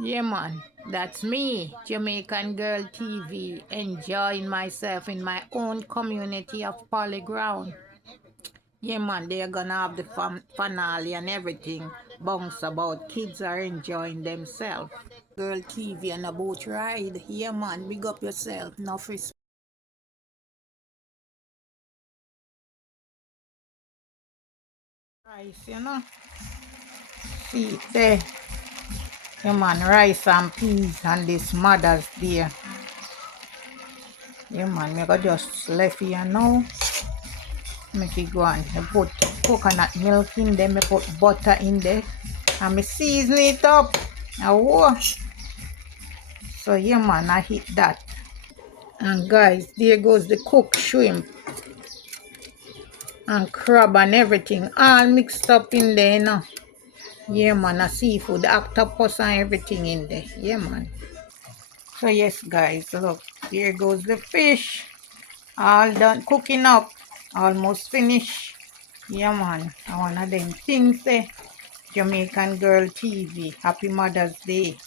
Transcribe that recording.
Yeah, man, that's me, Jamaican Girl TV, enjoying myself in my own community of Polyground. Yeah, man, they're gonna have the finale and everything. Bounce about. Kids are enjoying themselves. Girl TV and a boat ride. Yeah, man, big up yourself. No free rice, you know. See it there. Yeah, man, rice and peas and this Mother's Day. Yeah, man, me go just left here now. Make it go on. I put coconut milk in there, me put butter in there, and me season it up. Oh, so yeah, man, I hit that. And guys, there goes the cooked shrimp and crab and everything, all mixed up in there, you know. Yeah, man, a seafood, the octopus and everything in there. Yeah, man. So yes, guys, look, here goes the fish. All done cooking up. Almost finished. Yeah, man. I one of them things there. Jamaican Girl TV. Happy Mother's Day.